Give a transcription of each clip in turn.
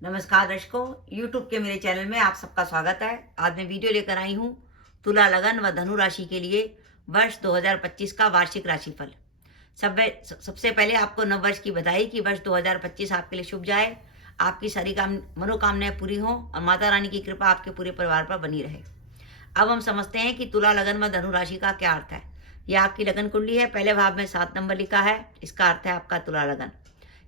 नमस्कार दर्शकों, YouTube के मेरे चैनल में आप सबका स्वागत है। आज मैं वीडियो लेकर आई हूँ तुला लगन व धनु राशि के लिए वर्ष 2025 का वार्षिक राशिफल। सबसे पहले आपको नव वर्ष की बधाई कि वर्ष 2025 आपके लिए शुभ जाए, आपकी सारी मनोकामनाएं पूरी हों और माता रानी की कृपा आपके पूरे परिवार पर बनी रहे। अब हम समझते हैं कि तुला लगन व धनु राशि का क्या अर्थ है। यह आपकी लगन कुंडली है, पहले भाव में 7 नंबर लिखा है, इसका अर्थ है आपका तुला लगन।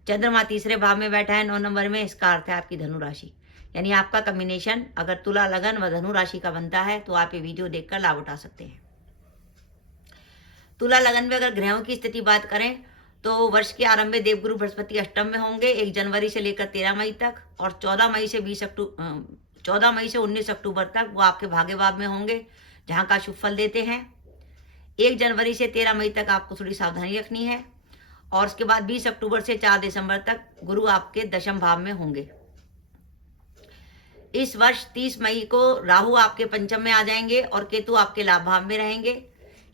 चंद्रमा तीसरे भाव में बैठा है 9 नंबर में, इसका अर्थ है आपकी धनु राशि। यानी आपका कॉम्बिनेशन अगर तुला लगन व धनु राशि का बनता है तो आप ये वीडियो देखकर लाभ उठा सकते हैं। तुला लगन में अगर ग्रहों की स्थिति बात करें तो वर्ष के आरंभ में देवगुरु बृहस्पति अष्टम में होंगे 1 जनवरी से लेकर 13 मई तक, और 14 मई से 19 अक्टूबर तक वो आपके भाग्य भाव में होंगे, जहाँ का शुभ फल देते हैं। 1 जनवरी से 13 मई तक आपको थोड़ी सावधानी रखनी है, और उसके बाद 20 अक्टूबर से 4 दिसंबर तक गुरु आपके दशम भाव में होंगे। इस वर्ष 30 मई को राहु आपके पंचम में आ जाएंगे और केतु आपके लाभ भाव में रहेंगे।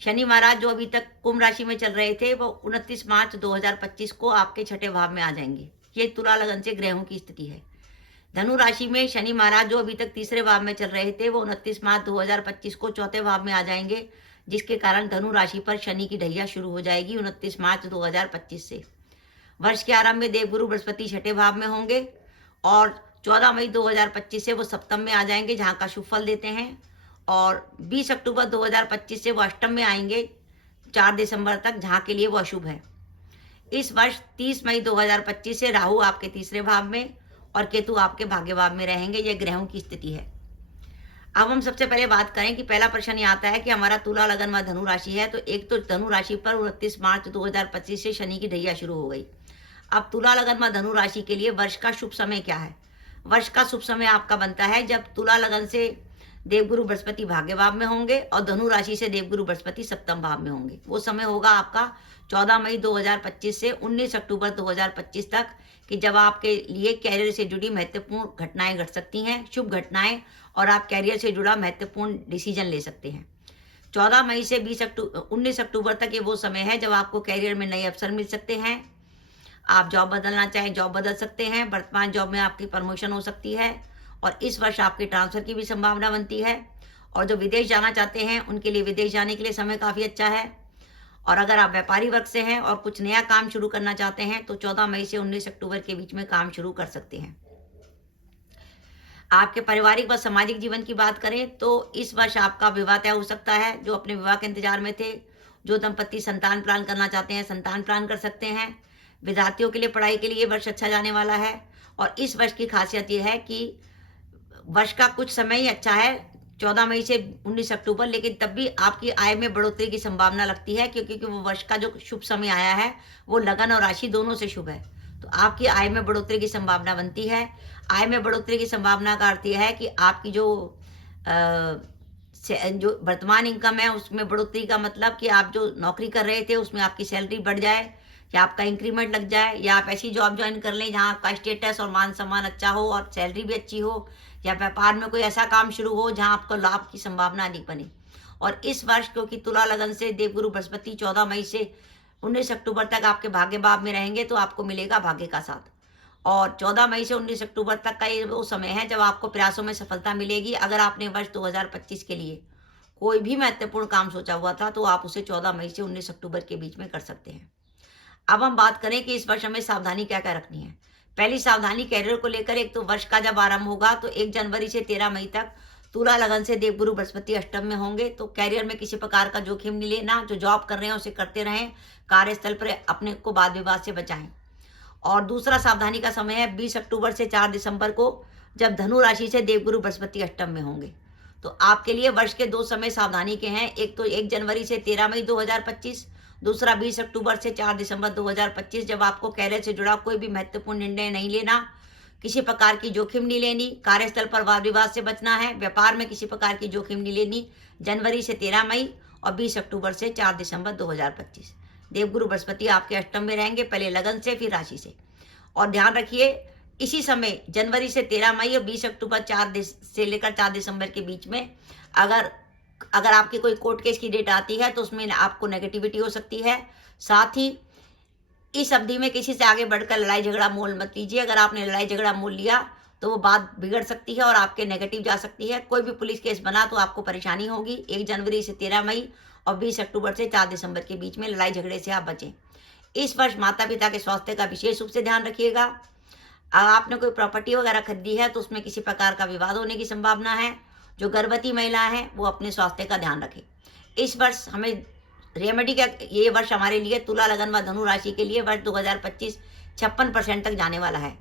शनि महाराज जो अभी तक कुंभ राशि में चल रहे थे वो 29 मार्च 2025 को आपके छठे भाव में आ जाएंगे। ये तुला लगन से ग्रहों की स्थिति है। धनु राशि में शनि महाराज जो अभी तक तीसरे भाव में चल रहे थे वो 29 मार्च 2025 को चौथे भाव में आ जाएंगे, जिसके कारण धनु राशि पर शनि की ढैया शुरू हो जाएगी 29 मार्च 2025 से। वर्ष के आरंभ में देवगुरु बृहस्पति छठे भाव में होंगे और 14 मई 2025 से वो सप्तम में आ जाएंगे, जहां का शुभ फल देते हैं, और 20 अक्टूबर 2025 से वो अष्टम में आएंगे 4 दिसंबर तक, जहां के लिए वो अशुभ है। इस वर्ष 30 मई 2025 से राहु आपके तीसरे भाव में और केतु आपके भाग्य भाव में रहेंगे। ये ग्रहों की स्थिति है। अब हम सबसे पहले बात करें कि पहला प्रश्न ये आता है कि हमारा तुला लगन व धनु राशि है, तो एक तो धनु राशि पर 29 मार्च 2025 से शनि की ढैया शुरू हो गई। अब तुला लगन व धनु राशि के लिए वर्ष का शुभ समय क्या है? वर्ष का शुभ समय आपका बनता है जब तुला लगन से देवगुरु बृहस्पति भाग्य भाव में होंगे और धनु राशि से देवगुरु बृहस्पति सप्तम भाव में होंगे। वो समय होगा आपका 14 मई 2025 से 19 अक्टूबर 2025 तक, कि जब आपके लिए कैरियर से जुड़ी महत्वपूर्ण घटनाएं घट सकती हैं, शुभ घटनाएं, और आप कैरियर से जुड़ा महत्वपूर्ण डिसीजन ले सकते हैं। 14 मई से 19 अक्टूबर तक ये वो समय है जब आपको कैरियर में नए अवसर मिल सकते हैं। आप जॉब बदलना चाहें जॉब बदल सकते हैं, वर्तमान जॉब में आपकी प्रमोशन हो सकती है, और इस वर्ष आपके ट्रांसफर की भी संभावना बनती है। और जो विदेश जाना चाहते हैं उनके लिए विदेश जाने के लिए समय काफ़ी अच्छा है। और अगर आप व्यापारी वर्ग से हैं और कुछ नया काम शुरू करना चाहते हैं तो 14 मई से 19 अक्टूबर के बीच में काम शुरू कर सकते हैं। आपके पारिवारिक व सामाजिक जीवन की बात करें तो इस वर्ष आपका विवाह तय हो सकता है। जो अपने विवाह के इंतजार में थे, जो दंपति संतान प्लान करना चाहते हैं, संतान प्लान कर सकते हैं। विद्यार्थियों के लिए पढ़ाई के लिए वर्ष अच्छा जाने वाला है। और इस वर्ष की खासियत यह है कि वर्ष का कुछ समय ही अच्छा है, 14 मई से 19 अक्टूबर, लेकिन तब भी आपकी आय में बढ़ोतरी की संभावना लगती है, क्योंकि वो वर्ष का जो शुभ समय आया है वो लगन और राशि दोनों से शुभ है। तो आपकी आय में बढ़ोतरी की संभावना बनती है। आय में बढ़ोतरी की संभावना का अर्थ यह है कि आपकी जो वर्तमान इनकम है उसमें बढ़ोतरी का मतलब कि आप जो नौकरी कर रहे थे उसमें आपकी सैलरी बढ़ जाए, या आपका इंक्रीमेंट लग जाए, या आप ऐसी जॉब ज्वाइन कर लें जहां आपका स्टेटस और मान सम्मान अच्छा हो और सैलरी भी अच्छी हो, या व्यापार में कोई ऐसा काम शुरू हो जहां आपको लाभ की संभावना अधिक बने। और इस वर्ष क्योंकि तुला लगन से देवगुरु बृहस्पति 14 मई से 19 अक्टूबर तक आपके भाग्य भाव में रहेंगे, तो आपको मिलेगा भाग्य का साथ। और 14 मई से 19 अक्टूबर तक का ये वो समय है जब आपको प्रयासों में सफलता मिलेगी। अगर आपने वर्ष 2025 के लिए कोई भी महत्वपूर्ण काम सोचा हुआ था तो आप उसे 14 मई से 19 अक्टूबर के बीच में कर सकते हैं। अब हम बात करें कि इस वर्ष हमें सावधानी क्या क्या रखनी है। पहली सावधानी कैरियर को लेकर, एक तो वर्ष का जब आरंभ होगा तो 1 जनवरी से 13 मई तक तुला लगन से देवगुरु बृहस्पति अष्टम में होंगे, तो कैरियर में किसी प्रकार का जोखिम नहीं लेना। जो जॉब कर रहे हैं उसे करते रहें, कार्यस्थल पर अपने को वाद विवाद से बचाएं। और दूसरा सावधानी का समय है 20 अक्टूबर से 4 दिसंबर को, जब धनु राशि से देवगुरु बृहस्पति अष्टम में होंगे। तो आपके लिए वर्ष के 2 समय सावधानी के हैं, एक तो 1 जनवरी से 13 मई 2025, दूसरा 20 अक्टूबर से 4 दिसंबर 2025, जब आपको कैरियर से जुड़ा कोई भी महत्वपूर्ण निर्णय नहीं लेना, किसी प्रकार की जोखिम नहीं लेनी, कार्यस्थल पर वाद विवाद से बचना है, व्यापार में किसी प्रकार की जोखिम नहीं लेनी। जनवरी से 13 मई और 20 अक्टूबर से 4 दिसंबर 2025 देवगुरु बृहस्पति आपके अष्टम में रहेंगे, पहले लगन से फिर राशि से। और ध्यान रखिए इसी समय जनवरी से 13 मई और 20 अक्टूबर से लेकर 4 दिसंबर के बीच में अगर आपकी कोई कोर्ट केस की डेट आती है तो उसमें आपको नेगेटिविटी हो सकती है। साथ ही इस अवधि में किसी से आगे बढ़कर लड़ाई झगड़ा मोल मत लीजिए। अगर आपने लड़ाई झगड़ा मोल लिया तो वो बात बिगड़ सकती है और आपके नेगेटिव जा सकती है। कोई भी पुलिस केस बना तो आपको परेशानी होगी। 1 जनवरी से 13 मई और 20 अक्टूबर से 4 दिसंबर के बीच में लड़ाई झगड़े से आप बचें। इस वर्ष माता-पिता के स्वास्थ्य का विशेष रूप से ध्यान रखिएगा। आपने कोई प्रॉपर्टी वगैरह खरीदी है तो उसमें किसी प्रकार का विवाद होने की संभावना है। जो गर्भवती महिलाएं हैं वो अपने स्वास्थ्य का ध्यान रखें। इस वर्ष हमें रेमेडी का ये वर्ष हमारे लिए तुला, लगन व धनु राशि के लिए वर्ष 2025 56% तक जाने वाला है।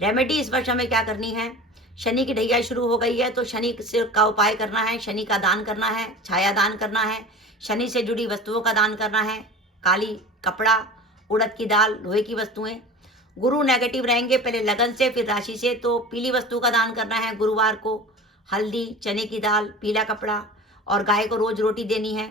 रेमेडी इस वर्ष हमें क्या करनी है? शनि की ढैया शुरू हो गई है तो शनि से का उपाय करना है, शनि का दान करना है, छाया दान करना है, शनि से जुड़ी वस्तुओं का दान करना है, काली कपड़ा, उड़द की दाल, लोहे की वस्तुएं। गुरु नेगेटिव रहेंगे पहले लगन से फिर राशि से, तो पीली वस्तु का दान करना है गुरुवार को, हल्दी, चने की दाल, पीला कपड़ा और गाय को रोज रोटी देनी है।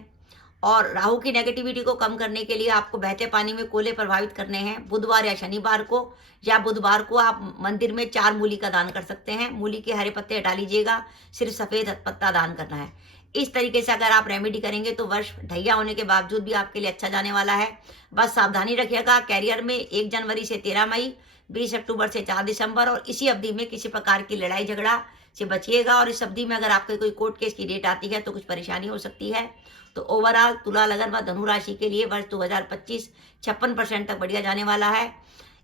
और राहु की नेगेटिविटी को कम करने के लिए आपको बहते पानी में कोले प्रभावित करने हैं। बुधवार या शनिवार को या बुधवार को आप मंदिर में 4 मूली का दान कर सकते हैं। मूली के हरे पत्ते हटा लीजिएगा, सिर्फ सफ़ेद पत्ता दान करना है। इस तरीके से अगर आप रेमेडी करेंगे तो वर्ष ढैया होने के बावजूद भी आपके लिए अच्छा जाने वाला है। बस सावधानी रखिएगा कैरियर में 1 जनवरी से 13 मई, 20 अक्टूबर से 4 दिसंबर और इसी अवधि में किसी प्रकार की लड़ाई झगड़ा से बचिएगा। और इस अवधि में अगर आपके कोई कोर्ट केस की डेट आती है तो कुछ परेशानी हो सकती है। तो ओवरऑल तुला, लगन व धनु राशि के लिए वर्ष 2025 56% तक बढ़िया जाने वाला है।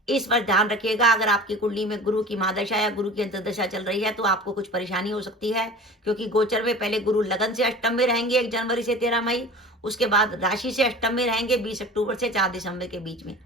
इस वर्ष ध्यान रखिएगा अगर आपकी कुंडली में गुरु की महादशा या गुरु की अंतर्दशा चल रही है तो आपको कुछ परेशानी हो सकती है, क्योंकि गोचर में पहले गुरु लगन से अष्टम में रहेंगे 1 जनवरी से 13 मई, उसके बाद राशि से अष्टम में रहेंगे 20 अक्टूबर से 4 दिसंबर के बीच में।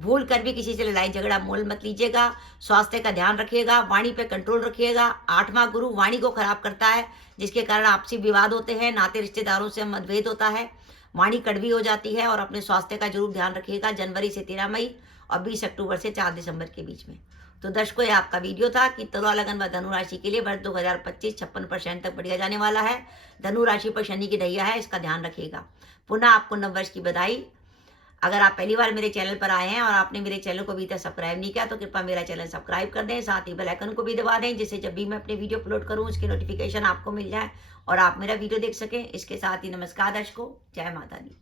भूल कर भी किसी से लड़ाई झगड़ा मोल मत लीजिएगा। स्वास्थ्य का ध्यान रखिएगा, वाणी पे कंट्रोल रखिएगा। 8वां गुरु वाणी को खराब करता है, जिसके कारण आपसी विवाद होते हैं, नाते रिश्तेदारों से मतभेद होता है, वाणी कड़वी हो जाती है। और अपने स्वास्थ्य का जरूर ध्यान रखिएगा जनवरी से 13 मई और 20 अक्टूबर से 4 दिसंबर के बीच में। तो दर्शकों, ये आपका वीडियो था कि तुला, लगन व धनु राशि के लिए वर्ष 2025 56% तक बढ़िया जाने वाला है। धनु राशि पर शनि की ढैया है, इसका ध्यान रखिएगा। पुनः आपको नववर्ष की बधाई। अगर आप पहली बार मेरे चैनल पर आए हैं और आपने मेरे चैनल को अभी तक सब्सक्राइब नहीं किया तो कृपया मेरा चैनल सब्सक्राइब कर दें, साथ ही बेल आइकन को भी दबा दें, जिससे जब भी मैं अपने वीडियो अपलोड करूं उसकी नोटिफिकेशन आपको मिल जाए और आप मेरा वीडियो देख सकें। इसके साथ ही नमस्कार दर्शकों, जय माता दी।